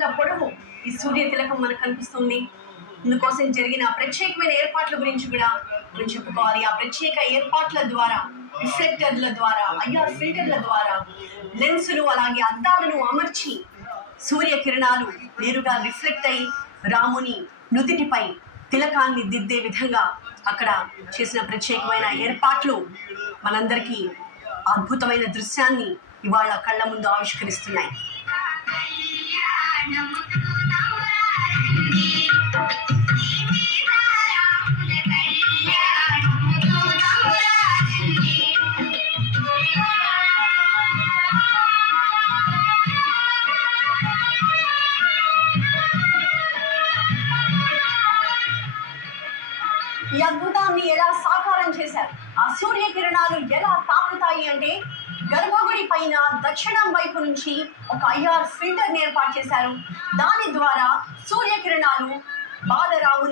అడుగుల పొడవు ఈ సూర్య తిలకం మనకు కనిపిస్తుంది. ఇందుకోసం జరిగిన ప్రత్యేకమైన ఏర్పాట్ల గురించి కూడా మనం చెప్పుకోవాలి. ఆ ప్రత్యేక ఏర్పాట్ల ద్వారా, రిఫ్లెక్టర్ల ద్వారా, ఐఆర్ ఫిల్టర్ల ద్వారా లెన్సులు అలాగే అద్దాలను అమర్చి సూర్యకిరణాలు నేరుగా రిఫ్లెక్ట్ అయి రాముని నుదిటిపై తిలకాన్ని దిద్దే విధంగా అక్కడ చేసిన ప్రత్యేకమైన ఏర్పాట్లు మనందరికీ అద్భుతమైన దృశ్యాన్ని ఇవాళ కళ్ళ ముందు ఆవిష్కరిస్తున్నాయి. ఈ అద్భుతాన్ని ఎలా సాకారం చేశారు? ఆ సూర్యకిరణాలు ఎలా తాకుతాయి అంటే గర్భగుడి పైన దక్షిణం వైపు నుంచి ఒక ఐఆర్ ఫిల్టర్ ఏర్పాటు చేశారు. దాని ద్వారా సూర్యకిరణాలు బాలరాముని